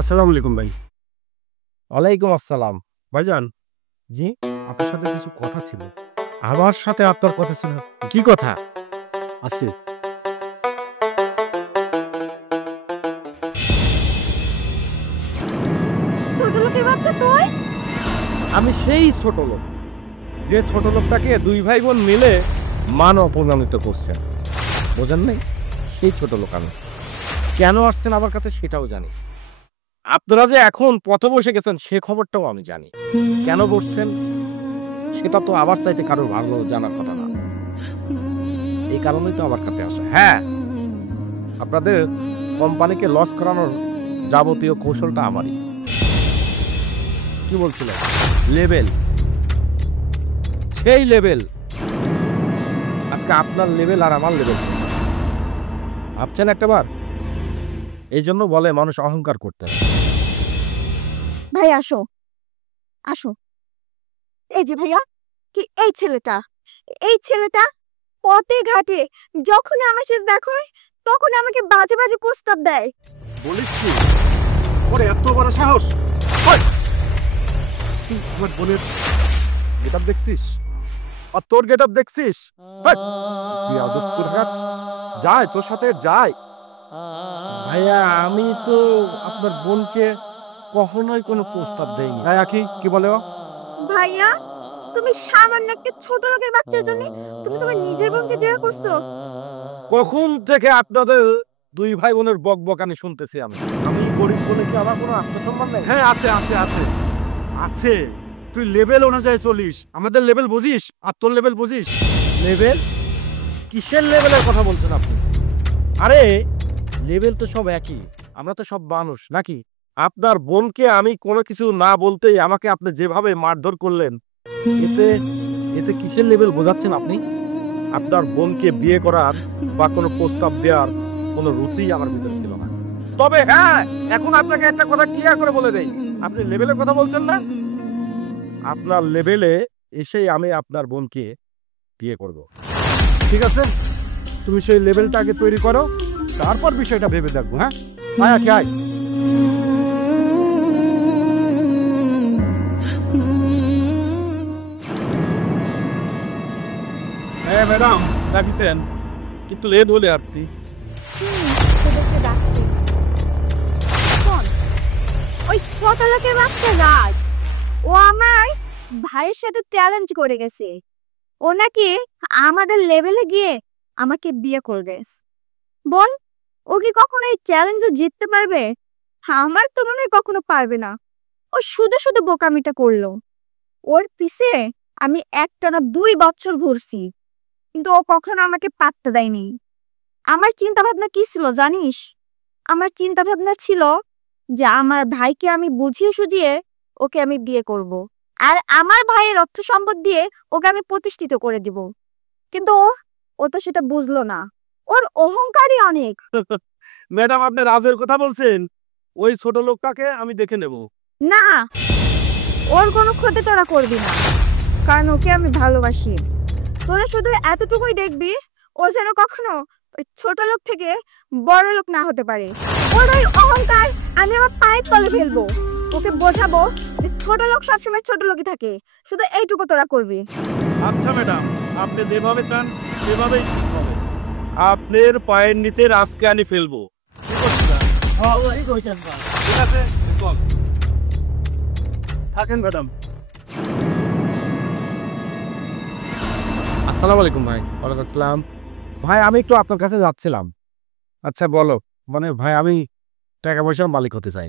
আসসালামু আলাইকুম ভাই। ওয়ালাইকুম আসসালাম। ভাইজান, জি, আপনার সাথে কিছু কথা ছিল। আমার সাথে আপনার কথা ছিল। কি কথা? আছে। ছোট লোকের বাচ্চা তুই? আমি সেই ছোট লোক, যে ছোট লোকটাকে দুই ভাই বোন মিলে মান অপমানিত করছেন। বোঝেন নাই? সেই ছোট লোক আমি। কেন আসছেন আমার কাছে সেটাও জানি। আপনারা যে এখন পথে বসে গেছেন সে খবরটাও আমি জানি। কেন বসছেন সেটা তো আমার চাইতে কারোর ভালো জানার কথা না। এই কারণেই তো আমার কাছে আসা। হ্যাঁ, আপনাদের কোম্পানিকে লস করানোর যাবতীয় কৌশলটা আমারই। কি বলছিলেন? লেভেল, সেই লেভেল। আজকে আপনার লেভেল আর আমার লেভেল ভাবছেন একটাবার? এই জন্য বলে মানুষ অহংকার করতে হয়। ভাই আসো, আসো। এই যে ভাইয়া, কি এই ছেলেটা পথে ঘাটে যখনই আমার সাথে দেখা হয় তখন আমাকে বাজে বাজে প্রস্তাব দেয়। বলিস কি? ওরে এত বড় সাহস! ওই! তুই আমার বোনের গেটআপ দেখছিস? আর তোর গেটআপ দেখছিস? হেই! বেয়াদব কোথাকার! যায় তোর সাথে যায়। ভাইয়া আমি তো আপনার বোনকে কখনোই কোনো প্রস্তাব দেইনি। হ্যাঁ, আখি কি বলে ও? ভাইয়া, তুমি সামান্য একটা ছোট লোকের বাচ্চার জন্য তুমি তোমার নিজের বোনকে জেরা করছো? কখন থেকে আপনাদের দুই ভাই বোনের বকবকানি শুনতেছি আমি। আমি গরিব বলে কি আমার কোনো আত্মসম্মান নেই? হ্যাঁ, আছে আছে আছে। আছে। তুই লেভেল অনুযায়ী চলিস। আমাদের লেভেল বুঝিস? আর তোর লেভেল বুঝিস? লেভেল? কিসের লেভেলের কথা বলছেন আপনি? আরে লেভেল তো সব একই, আমরা তো সব মানুষ নাকি? আপনার বোনকে আমি কোনো কিছু না বলতেই আমাকে আপনি যেভাবে মারধর করলেন, এতে এতে কিসের লেভেল বোঝাচ্ছেন আপনি? আপনার বোনকে বিয়ে করার বা কোনো প্রস্তাব দেওয়ার কোনো রুচিই আমার ভিতরে ছিল না। তবে হ্যাঁ, এখন আপনাকে একটা কথা ক্লিয়ার করে বলে দেই, আপনি লেভেলের কথা বলছেন না? আপনার লেভেলে এসেই আমি আপনার বোনকে বিয়ে করব। ঠিক আছে? তুমি সেই লেভেলটা আগে তৈরি করো, তারপর বিষয়টা ভেবে দেখবো, হ্যাঁ? আয় আখি আয়। হ্যাঁ ম্যাডাম, ডাকিছেন কিন্তু লেট হলে আসছি। তোদেরকে ডাকছি। শোন, ওই ছোট লোকের বাচ্চা রাজ, ও আমার ভাইয়ের সাথে চ্যালেঞ্জ করে গেছে। ও নাকি আমাদের লেভেলে গিয়ে আমাকে বিয়ে করবে। বল, ও কি কখনো এই চ্যালেঞ্জে জিততে পারবে? আমার তো মনে হয় কখনো পারবে না। ও শুধু শুধু বোকামিটা করলো। ওর পিছে আমি একটানা 2 বছর ঘুরছি, কিন্তু ও কখনো আমাকে পাত্তা দেয়নি। আমার চিন্তা ভাবনা কি ছিল জানিস? আমার চিন্তা ভাবনা ছিল যে আমার ভাইকে আমি বুঝিয়ে সুঝিয়ে ওকে আমি বিয়ে করব। আর আমার ভাইয়ের অর্থ সম্পদ দিয়ে ওকে আমি প্রতিষ্ঠিত করে দিব। কিন্তু ও তো সেটা বুঝলো না। ওর অহংকারই অনেক। ম্যাডাম, আপনি রাজের কথা বলছেন? ওই ছোট লোকটাকে আমি দেখে নেব। না, ওর কোনো ক্ষতি তোরা করবি না, কারণ ওকে আমি ভালোবাসি। তোরা শুধু এতটুকুই দেখবি, ও যেন কখনো ওই ছোট লোক থেকে বড় লোক না হতে পারে। ওর ওই অহংকার আমি আমার পায়ের তলে ফেলবো। ওকে বোঝাবো যে ছোট লোক সবসময় ছোট লোকই থাকে। শুধু এইটুকু তোরা করবি। আচ্ছা ম্যাডাম, আপনি যেভাবে চান সেভাবেই ঠিক হবে। আপনার পায়ের নিচে রাজকে আনি ফেলবো। ঠিক আছে, চল। থাকেন ম্যাডাম। আসসালামু আলাইকুম ভাই। ওয়ালাইকুম আসসালাম। ভাই আমি একটু আপনার কাছে যাচ্ছিলাম। আচ্ছা বলো। মানে ভাই, আমি টাকা পয়সার মালিক হতে চাই।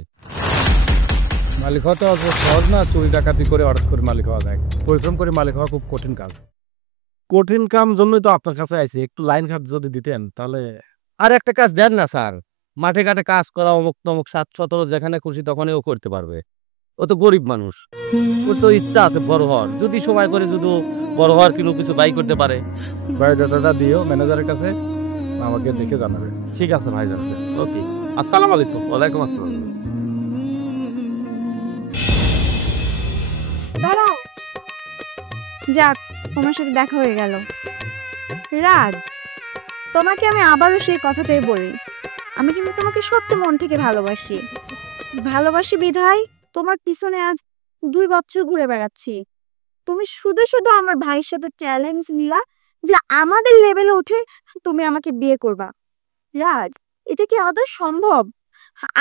মালিক হওয়া তো অত সহজ না, চুরি ডাকাতি করে হঠাৎ করে মালিক হওয়া যায়। পরিশ্রম করে মালিক হওয়া খুব কঠিন কাজ। কঠিন কাম জন্যই তো আপনার কাছে আইছি। একটু লাইন ঘাট যদি দিতেন তাহলে। আর একটা কাজ দেন না স্যার, মাঠে ঘাটে কাজ করা অমুক তমুক 7-17 যেখানে খুশি তখনই ও করতে পারবে। ও তো গরিব মানুষ, ওর তো ইচ্ছা আছে বড় হওয়ার। যদি সময় করে যদি ও বড় হওয়ার কিছু বাই করতে পারে। বায়োডাটাটা দিও ম্যানেজারের কাছে, আমাকে দেখে জানাবে। ঠিক আছে ভাই, জানাবে। ওকে, আসসালামু আলাইকুম। ওয়ালাইকুম আসসালাম। দাঁড়াও, যাক, তোমার সাথে দেখা হয়ে গেল। রাজ, তোমাকে আমি আবারও সেই কথাটাই বলি, আমি কিন্তু তোমাকে সত্যি মন থেকে ভালোবাসি। ভালোবাসি বিধায় তোমার পিছনে আজ 2 বছর ঘুরে বেড়াচ্ছি। তুমি শুধু শুধু আমার ভাইয়ের সাথে চ্যালেঞ্জ নিলা যে আমাদের লেভেলে উঠে তুমি আমাকে বিয়ে করবা। রাজ, এটা কি আদৌ সম্ভব?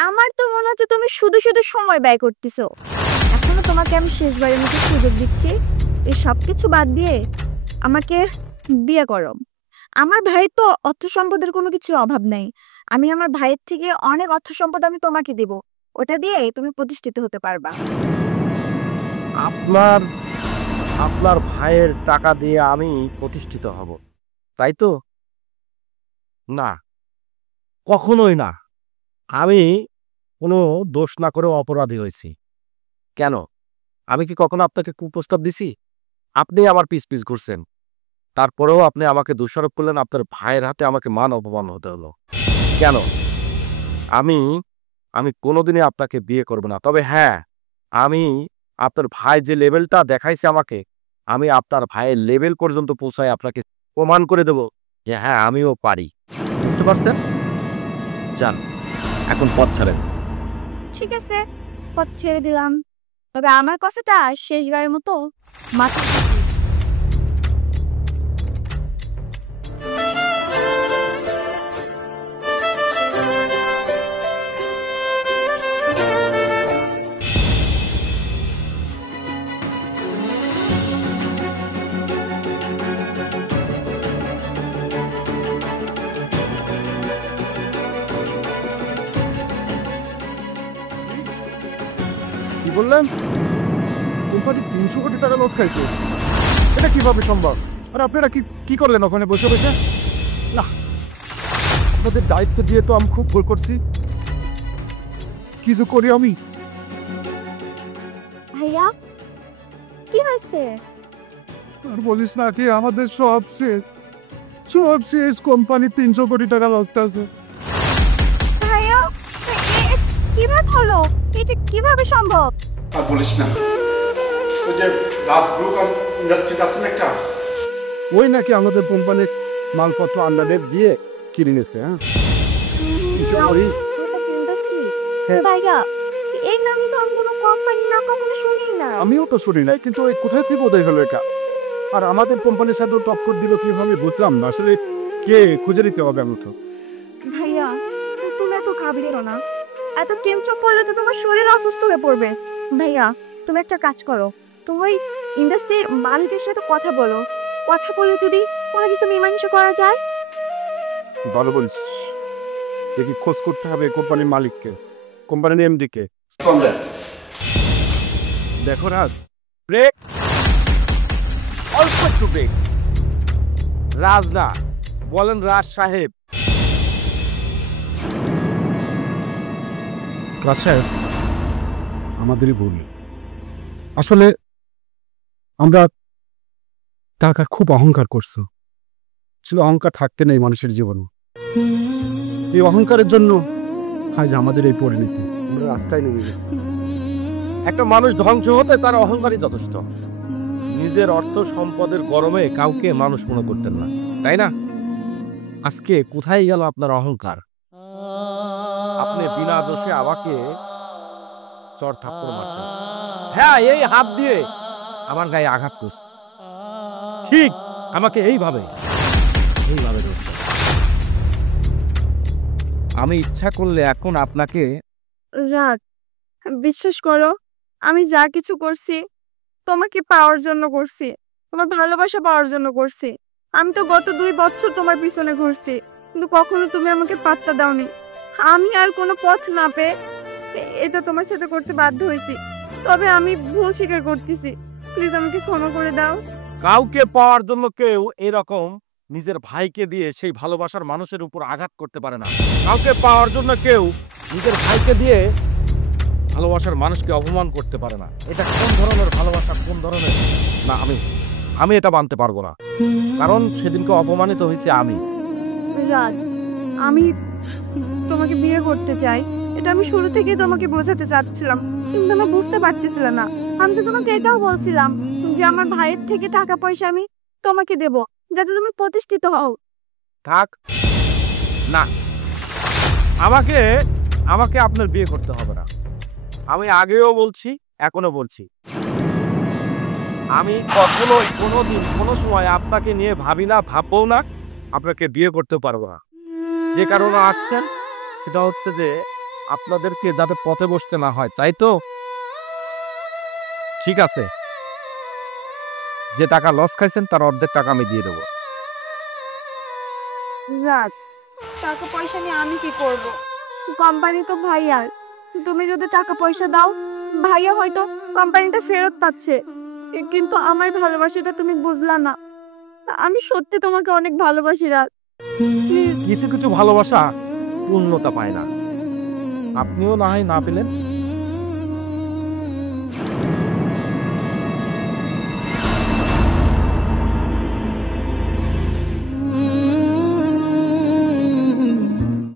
আমার তো মনে হচ্ছে তুমি শুধু শুধু সময় ব্যয় করতেছো। এখনো তোমাকে আমি শেষবারের মতো সুযোগ দিচ্ছি, এই সব কিছু বাদ দিয়ে আমাকে বিয়ে করো। আমার ভাইয়ের তো অর্থ সম্পদের কোনো কিছুর অভাব নেই। আমি আমার ভাইয়ের থেকে অনেক অর্থ সম্পদ আমি তোমাকে দেব, ওটা দিয়ে তুমি প্রতিষ্ঠিত হতে পারবা। আপনার আপনার ভাইয়ের টাকা দিয়ে আমি প্রতিষ্ঠিত হব, তাই তো? না, কখনোই না। আমি কোনো দোষ না করে অপরাধী হয়েছি। কেন? আমি কি কখনো আপনাকে কুপ্রস্তাব দিছি? আপনি আমার পিছ পিছ ঘুরছেন, তারপরেও আপনি আমাকে দোষারোপ করলেন। আপনার ভাইয়ের হাতে আমাকে মান অপমান হতে হলো কেন? আমি আমি কোনোদিনই আপনাকে বিয়ে করব না। তবে হ্যাঁ, আমি আপনার ভাই যে লেভেলটা দেখাইছে আমাকে, আমি আপনার ভাইয়ের লেভেল পর্যন্ত পৌঁছায় আপনাকে প্রমাণ করে দেব যে হ্যাঁ, আমিও পারি। বুঝতে পারছেন? যান, এখন পথ ছাড়েন। ঠিক আছে, পথ ছেড়ে দিলাম। তবে আমার কথাটা শেষবারের মতো মাথায় রাখি। কি বললেন? কোম্পানি 300 কোটি টাকা লস খাইছে? এটা কিভাবে সম্ভব? আর আপনারা কি কি করলেন ওখানে বসে বসে? না, আপনাদের দায়িত্ব দিয়ে তো আমি খুব ভুল করছি। কিছু করি আমি? ভাইয়া, কি হয়েছে? আর বলিস না, কি আমাদের সব শেষ কোম্পানি 300 কোটি টাকা লস আছে। ভাইয়া, কিভাবে হলো? এটা কিভাবে সম্ভব? আর বলিস না, ওই যে রাজ গ্রুপ ইন্ডাস্ট্রি আছে না একটা, ওই নাকি আমাদের কোম্পানির মালপত্র আন্ডারে দিয়ে কিনে নিয়েছে। হ্যাঁ, কিছু করিস? হ্যাঁ। ভাইয়া, এই নামে তো আমি কোনো কোম্পানি না কখনো শুনি না। আমিও তো শুনি নাই, কিন্তু ওই কোথায় থেকে বোধহয় হলো এটা। আর আমাদের কোম্পানির সাথে টক্কর দিল কিভাবে বুঝলাম না। আসলে কে খুঁজে নিতে হবে আমাকে। ভাইয়া, তুমি এত ঘাবড়িও না। এত টেনশন পড়লে তো তোমার শরীর অসুস্থ হয়ে পড়বে। ভাইয়া, তুমি একটা কাজ করো, তুমি ওই ইন্ডাস্ট্রির মালিকের সাথে কথা বলো। কথা বলে যদি কোনো কিছু মীমাংসা করা যায়। ভালো বলিস। দেখি খোঁজ করতে হবে কোম্পানির মালিককে, কোম্পানির এমডি কে। দেখো রাজ, ব্রেক, অল্প একটু ব্রেক। রাজ না, বলেন রাজ সাহেব। রাজ সাহেব, আমাদেরই ভুল। আসলে আমরা টাকা খুব অহংকার করছো। আসলে অহংকার থাকতে নেই মানুষের জীবনে। এই অহংকারের জন্য আজ আমাদের এই পরিণতি। আমরা রাস্তায় নেমে গেছি। একটা মানুষ ধ্বংস হতে তার অহংকারই যথেষ্ট। নিজের অর্থ সম্পদের গরমে কাউকে মানুষ মনে করতেন না, তাই না? আজকে কোথায় গেল আপনার অহংকার? আপনি বিনা দোষে আমাকে চড় থাপ্পড় মারছেন। হ্যাঁ, এই হাত দিয়ে আমার গায়ে আঘাত করছে। ঠিক আমাকে এইভাবে ধরছে। আমি ইচ্ছা করলে এখন আপনাকে রাত, বিশ্বাস করো, আমি যা কিছু করছি তোমাকে পাওয়ার জন্য করছি, তোমার ভালোবাসা পাওয়ার জন্য করছি। আমি তো গত 2 বছর তোমার পিছনে ঘুরছি, কিন্তু কখনো তুমি আমাকে পাত্তা দাওনি। আমি আর কোনো পথ না পেয়ে এটা তোমার সাথে করতে বাধ্য হয়েছি। তবে আমি ভুল স্বীকার করতেছি, প্লিজ আমাকে ক্ষমা করে দাও। কাউকে পাওয়ার জন্য কেউ এরকম নিজের ভাইকে দিয়ে সেই ভালোবাসার মানুষের উপর আঘাত করতে পারে না। কাউকে পাওয়ার জন্য কেউ নিজের ভাইকে দিয়ে ভালোবাসার মানুষকে অপমান করতে পারে না। এটা কোন ধরনের ভালোবাসা, কোন ধরনের না, আমি এটা মানতে পারবো না। কারণ সেদিনকে অপমানিত হয়েছে আমি। রাত, আমি তোমাকে বিয়ে করতে চাই, এটা আমি শুরু থেকে তোমাকে বোঝাতে চাচ্ছিলাম, কিন্তু আমি বুঝতে পারতেছিলাম না। আমি তো তোমাকে এটাও বলছিলাম যে আমার ভাইয়ের থেকে টাকা পয়সা আমি তোমাকে দেব, যাতে তুমি প্রতিষ্ঠিত হও। থাক না, আমাকে আপনার বিয়ে করতে হবে না। আমি আগেও বলছি, এখনো বলছি, আমি কখনোই কোনোদিন কোনো সময় আপনাকে নিয়ে ভাবি না, ভাববো না, আপনাকে বিয়ে করতে পারবো না। যে কারণে আসছেন সেটা হচ্ছে যে আপনাদেরকে যাতে পথে বসতে না হয়, তাই তো? ঠিক আছে, যে টাকা লস খাইছেন তার অর্ধেক টাকা আমি দিয়ে দেবো। রাত, টাকা পয়সা নিয়ে আমি কি করব? কোম্পানি তো ভাইয়ার। তুমি যদি টাকা পয়সা দাও, ভাইয়া হয়তো কোম্পানিটা ফেরত পাচ্ছে। কিন্তু আমার ভালোবাসাটা তুমি বুঝলা না। আমি সত্যি তোমাকে অনেক ভালোবাসি রাত। কিছু কিছু ভালোবাসা পূর্ণতা পায় না। আপনিও না হয় না পেলেন,